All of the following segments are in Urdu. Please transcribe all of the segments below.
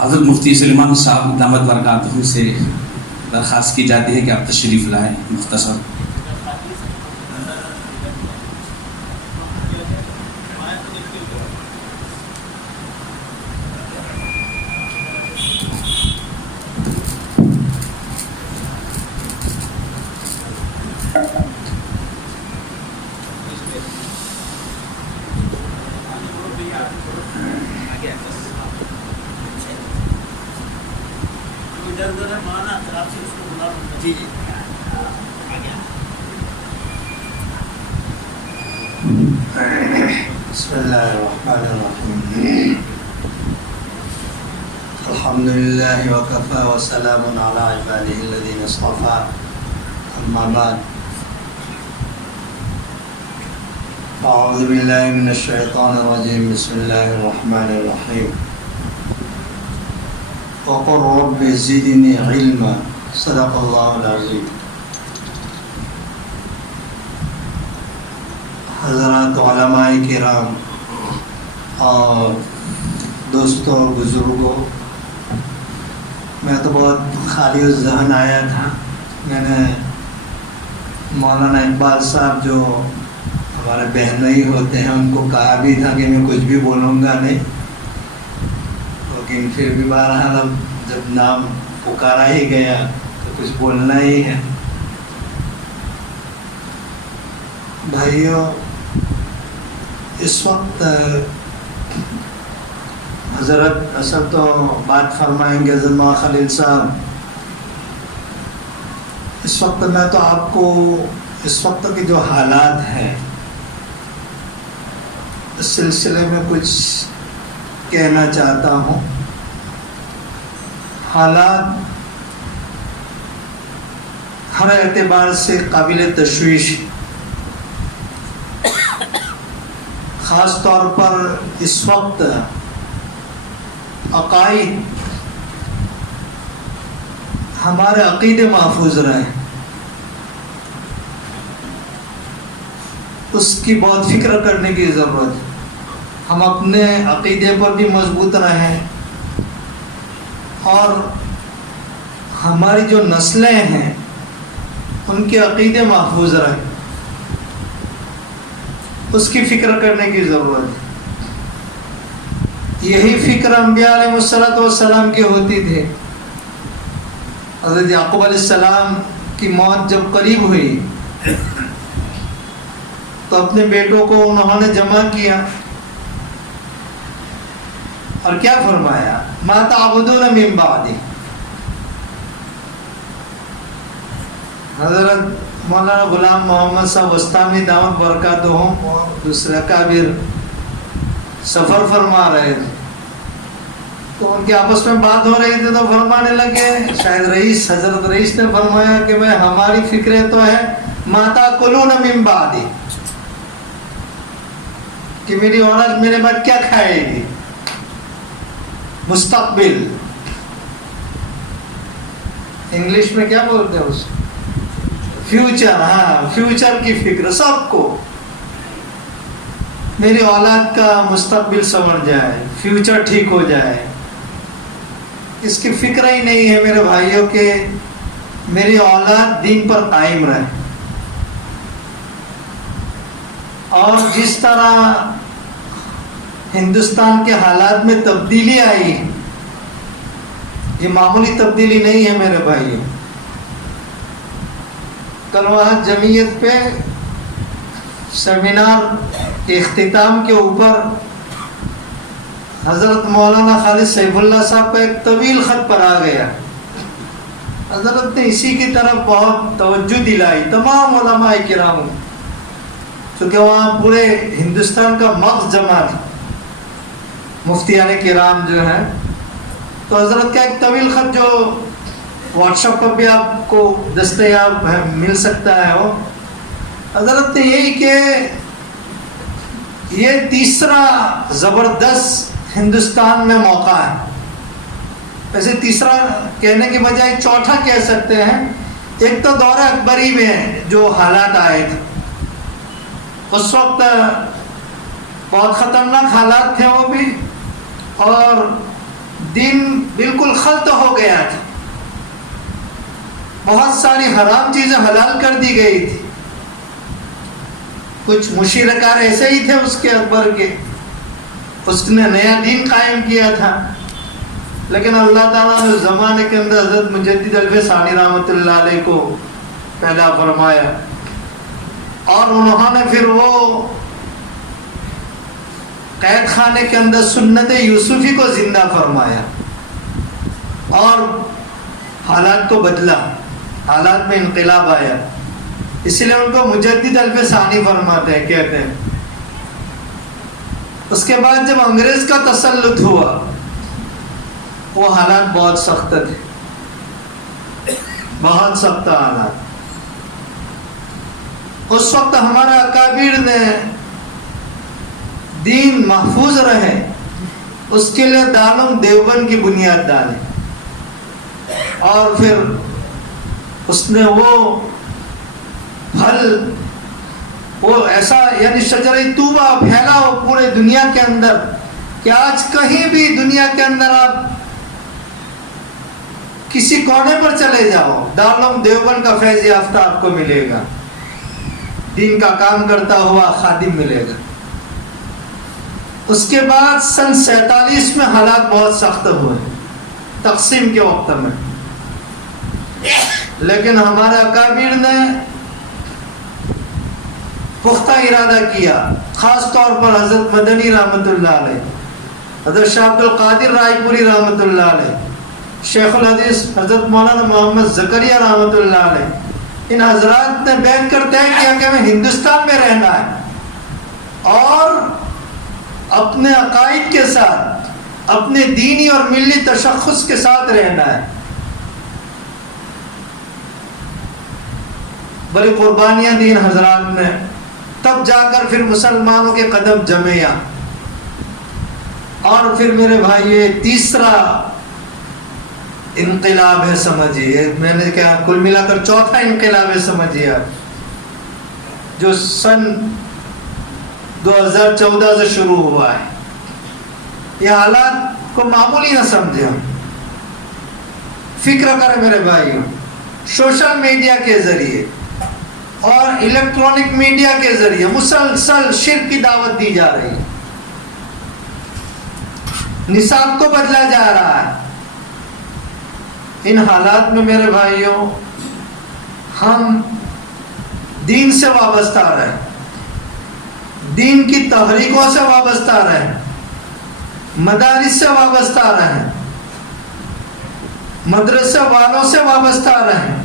حضرت مفتی سلیمان صاحب دامت برکاتہ سے درخواست کی جاتی ہے کہ آپ تشریف لائیں مختصر. بسم اللہ الرحمن الرحیم. الحمد للہ وکفی وسلام علی عبادہ الذین اصطفی. اما بعد اعوذ باللہ من الشیطان الرجیم. بسم اللہ الرحمن الرحیم. وقل رب زدنی علما. صدق اللہ العظیم. حضرات علماء کرام اور دوستوں بزرگوں، میں تو بہت خالی الذہن آیا تھا. میں نے مولانا اقبال صاحب جو ہمارے بہنوئی ہوتے ہیں ان کو کہا بھی تھا کہ میں کچھ بھی بولوں گا نہیں، لیکن پھر بھی بہرحال اب جب نام پکارا ہی گیا تو کچھ بولنا ہی ہے. بھائیوں، اس وقت حضرت اصل تو بات فرمائیں گے حضرت مولانا خلیل صاحب. اس وقت میں تو آپ کو اس وقت کے جو حالات ہیں اس سلسلے میں کچھ کہنا چاہتا ہوں. حالات ہر اعتبار سے قابل تشویش، خاص طور پر اس وقت عقائد، ہمارے عقیدے محفوظ رہیں، اس کی بہت فکر کرنے کی ضرورت ہے. ہم اپنے عقیدے پر بھی مضبوط رہیں اور ہماری جو نسلیں ہیں ان کے عقیدے محفوظ رہیں، اس کی فکر کرنے کی ضرورت ہے. یہی فکر انبیاء علیہ السلام کی ہوتی تھی. حضرت یعقوب علیہ السلام کی موت جب قریب ہوئی تو اپنے بیٹوں کو انہوں نے جمع کیا اور کیا فرمایا؟ ما تعبدون من بعدی. حضرت مولانا غلام محمد صاحب وسطامی دامت برکاتہم اور دوسرے اکابر سفر فرما رہے تھے تو ان کے آپس میں بات ہو رہی تھی تو فرمانے لگے، شاید حضرت رئیس نے فرمایا کہ بھائی ہماری فکریں تو ہے ما تاکلون من بعدی، کہ میری اولاد میرے بعد کیا کھائے گی. مستقبل انگلش میں کیا بولتے ہیں اس کو؟ فیوچر. ہاں، فیوچر کی فکر سب کو، میری اولاد کا مستقبل سنور جائے، فیوچر ٹھیک ہو جائے. اس کی فکر ہی نہیں ہے میرے بھائیوں کہ میری اولاد دین پر قائم رہے. اور جس طرح ہندوستان کے حالات میں تبدیلی آئی، یہ معمولی تبدیلی نہیں ہے میرے بھائیوں. کل وہاں جمعیت پہ سیمینار کے اختتام کے اوپر حضرت مولانا خالد سیف اللہ صاحب کا ایک طویل خط پڑھا گیا. حضرت نے اسی کی طرف بہت توجہ دلائی تمام علماء کرام، چونکہ وہاں پورے ہندوستان کا مغز جمع تھا، مفتیان کرام جو ہیں. تو حضرت کا ایک طویل خط جو واٹس ایپ پر بھی آپ کو دستیاب مل سکتا ہے، وہ حضرت نے یہی کہ یہ تیسرا زبردست ہندوستان میں موقع ہے. ویسے تیسرا کہنے کے بجائے چوتھا کہہ سکتے ہیں. ایک تو دور اکبری میں جو حالات آئے تھے اس وقت بہت خطرناک حالات تھے وہ بھی، اور دین بالکل خلط ہو گیا تھا، بہت ساری حرام چیزیں حلال کر دی گئی تھی، کچھ مشرکار ایسے ہی تھے اس کے اکبر کے، اس نے نیا دین قائم کیا تھا، لیکن اللہ تعالیٰ نے اس زمانے کے اندر حضرت مجدد الف ثانی رحمۃ اللہ علیہ کو پیدا فرمایا، اور انہوں نے پھر وہ قید خانے کے اندر سنت یوسفی کو زندہ فرمایا اور حالات کو بدلا، حالات میں انقلاب آیا، اس لیے ان کو مجدد الف ثانی فرماتے ہیں، کہتے ہیں۔ اس کے بعد جب انگریز کا تسلط ہوا، وہ حالات بہت سخت تھے، بہت سخت حالات۔ اس وقت ہمارے اکابر نے دین محفوظ رہے اس کے لیے دارالعلوم دیوبند کی بنیاد ڈالی، اور پھر اس نے وہ پھل، وہ ایسا یعنی شجرہ طوبہ پھیلا ہو پورے دنیا کے اندر کہ آج کہیں بھی دنیا کے اندر آپ کسی کونے پر چلے جاؤ، دارالعلوم دیوبند کا فیض یافتہ آپ کو ملے گا، دین کا کام کرتا ہوا خادم ملے گا۔ اس کے بعد سن 47 میں حالات بہت سخت ہوئے تقسیم کے وقت میں، لیکن ہمارے اکابر نے پختہ ارادہ کیا، خاص طور پر حضرت مدنی رحمۃ اللہ علیہ، حضرت شاہ عبد القادر رائے پوری رحمۃ اللہ علیہ، شیخ الحدیث حضرت مولانا محمد زکریا رحمۃ اللہ علیہ، ان حضرات نے بیٹھ کر طے کیا کہ ہمیں ہندوستان میں رہنا ہے اور اپنے عقائد کے ساتھ، اپنے دینی اور ملی تشخص کے ساتھ رہنا ہے۔ بڑی قربانیاں دی ان حضرات نے، تب جا کر پھر مسلمانوں کے قدم جمے۔ اور پھر میرے بھائی یہ تیسرا انقلاب ہے، سمجھیے، میں نے کہا کل ملا کر چوتھا انقلاب ہے، سمجھیے آپ، جو سن 2014 سے شروع ہوا ہے۔ یہ حالات کو معمولی نہ سمجھے، ہم فکر کریں میرے بھائیوں، سوشل میڈیا کے ذریعے اور الیکٹرانک میڈیا کے ذریعے مسلسل شرک کی دعوت دی جا رہی ہے، نصاب کو بدلا جا رہا ہے۔ ان حالات میں میرے بھائیوں ہم دین سے وابستہ رہیں، دین کی تحریکوں سے وابستہ رہیں، مدارس سے وابستہ رہیں، مدرسے والوں سے وابستہ رہیں،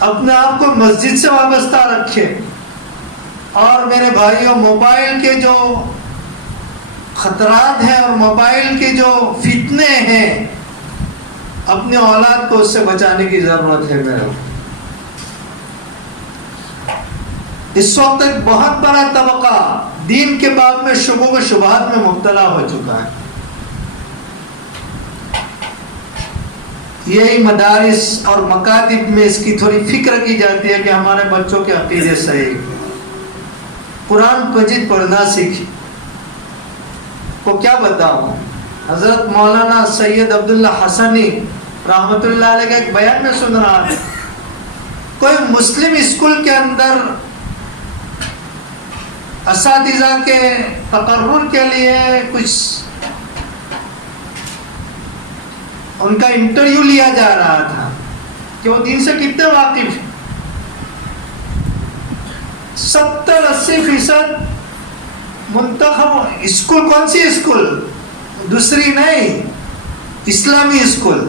اپنے آپ کو مسجد سے وابستہ رکھیں، اور میرے بھائیوں موبائل کے جو خطرات ہیں اور موبائل کے جو فتنے ہیں، اپنے اولاد کو اس سے بچانے کی ضرورت ہے میرے۔ اس وقت ایک بہت بڑا طبقہ دین کے باب میں شبہوں و شبہات میں مبتلا ہو چکا ہے۔ یہی مدارس اور مکاتب میں اس کی تھوڑی فکر کی جاتی ہے کہ ہمارے بچوں کے عقیدے صحیح، قرآن مجید پڑھنا سیکھیں۔ کو کیا بتاؤں، حضرت مولانا سید عبداللہ حسنی رحمۃ اللہ علیہ کا ایک بیان میں سن رہا تھا، کوئی مسلم اسکول کے اندر اساتذہ کے تقرر کے لیے کچھ ان کا انٹرویو لیا جا رہا تھا کہ وہ دین سے کتنے واقف ہیں۔ 70-80% منتخب اسکول، کون سی اسکول؟ دوسری نہیں، اسلامی اسکول،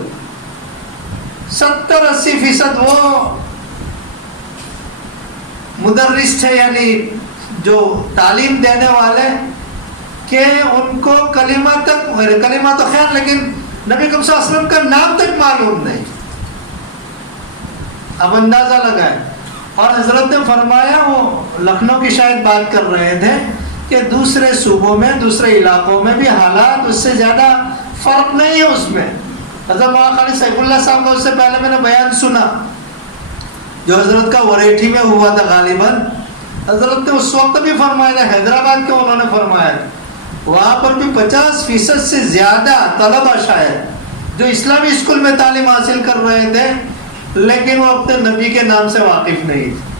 70-80% وہ مدرس تھے، یعنی جو تعلیم دینے والے، کہ ان کو کلمہ تو خیر، لیکن نبی صلی اللہ علیہ وسلم کا نام تک معلوم نہیں۔ اب اندازہ لگائیں۔ اور حضرت نے فرمایا، وہ لکھنؤ کی شاید بات کر رہے تھے، کہ دوسرے صوبوں میں، دوسرے علاقوں میں بھی حالات اس سے زیادہ فرق نہیں ہے اس میں۔ حضرت مولانا خالد سیف اللہ صاحب کا اس سے پہلے میں نے بیان سنا، جو حضرت کا وریٹھی میں ہوا تھا غالباً، حضرت نے اس وقت بھی فرمایا تھا، حیدرآباد کے انہوں نے فرمایا وہاں پر بھی 50% سے زیادہ طلبہ شاید جو اسلامی اسکول میں تعلیم حاصل کر رہے تھے لیکن وہ اپنے نبی کے نام سے واقف نہیں تھے.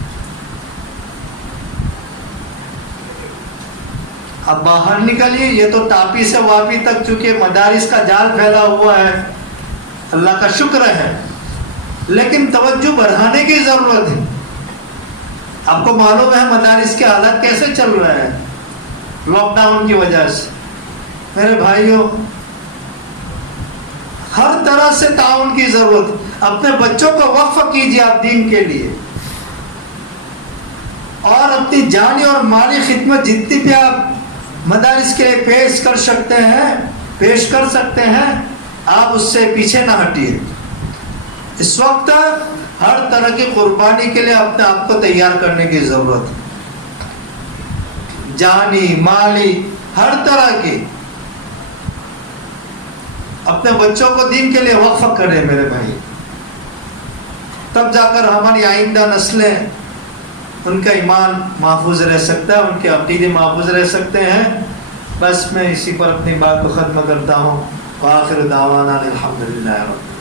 اب باہر نکلیے، یہ تو ٹاپی سے واپی تک چونکہ مدارس کا جال پھیلا ہوا ہے، اللہ کا شکر ہے، لیکن توجہ بڑھانے کی ضرورت ہے. آپ کو معلوم ہے مدارس کے حالات کیسے چل رہے ہیں لاک ڈاؤن کی وجہ سے. میرے بھائیوں، ہر طرح سے تعاون کی ضرورت. اپنے بچوں کو وقف کیجیے آپ دین کے لیے، اور اپنی جانی اور مالی خدمت جتنی بھی آپ مدارس کے لیے پیش کر سکتے ہیں آپ اس سے پیچھے نہ ہٹیے. اس وقت ہر طرح کی قربانی کے لیے اپنے آپ کو تیار کرنے کی ضرورت ہے، جانی مالی ہر طرح کی. اپنے بچوں کو دین کے لیے وقف کریں میرے بھائی، تب جا کر ہماری آئندہ نسلیں ان کا ایمان محفوظ رہ سکتا ہے، ان کے عقیدے محفوظ رہ سکتے ہیں. بس میں اسی پر اپنی بات کو ختم کرتا ہوں. وآخر دعوانا الحمدللہ رب